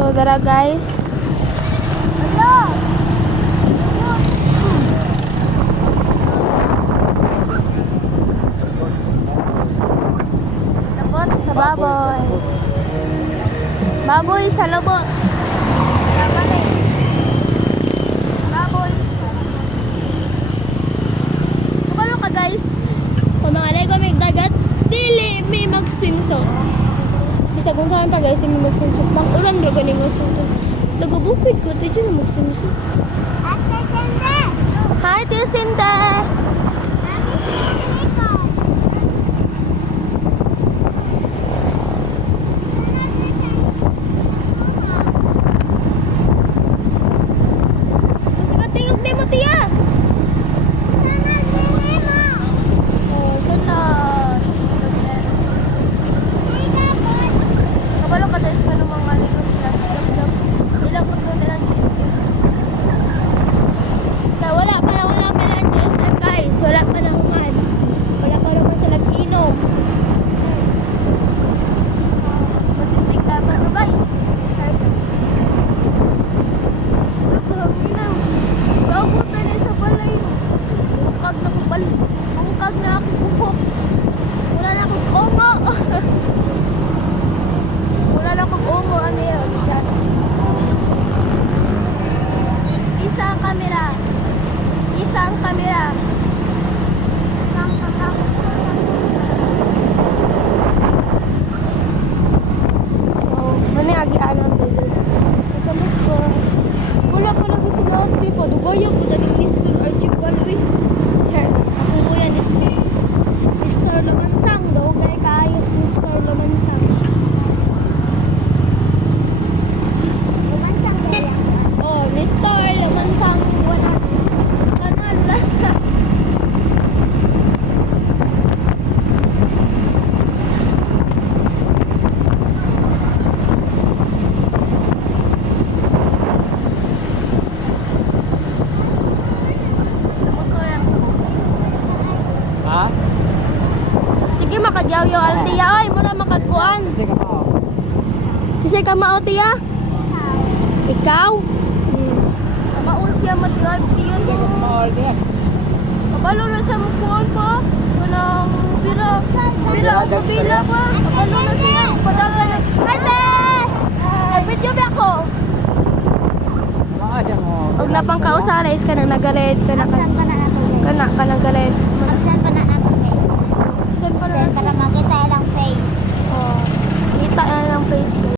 So, dara guys. Labot sa baboy. Baboy sa labot. Baboy. Kapalo ka guys. Kung mga lego may dagat, dili may magsimso. Bisa kung saan pa guys, may magsimso. Pang ulan bro ganing magsimso. Nagubukid ko, tayo dyan na magsimso. Hi, Tio Sinda! Tingog ni mo, Tia! Oh, sunod! Kabalo ka dahil sa mga ligo sila. Ilang ko doon nilang Diyos. Kaya wala pa nilang Diyos guys. Wala pa naman. Wala pa naman sila inom. Matindig dapat to guys. Chart. Napahamilang. Gaubutan na sa balay. Bukag na ko balay. Bukag na ako buhok. Wala na akong ongo. Wala na akong ongo. Ano yun? Isang kamera. Isang kamera. Isang kamera. So, mani agian ang dito. Kasama ko. Wala pa lagi sa lati po. Dugoyang ko daling listed or chip baloy. Char. Ako ko yan listed. Lister Lamansang. Daw kay kaayos Lister Lamansang. Lamansang kaya. Oh, Lister Lamansang. Wala. Kanal lang. Ha? Sige, makagyaw-yaw Altia. Oy, mura makagkuan. Kasi ka pa. Kasi ka mao, Tia? Ikaw? Maun siya mag-drive Tia. Mahal niya. Kapalo na siya magkuhan pa. Walang pira. Pira o kapila pa. Kapalo na siya. Padagan na. Ate! Nag-video ba ako? Baka siya mo. Huwag na pang kausaris ka nang nagalit. Kana ka nang galit. Saan pa na natin eh? Saan pa na? Para makita ilang face. Oh, kita na ng face.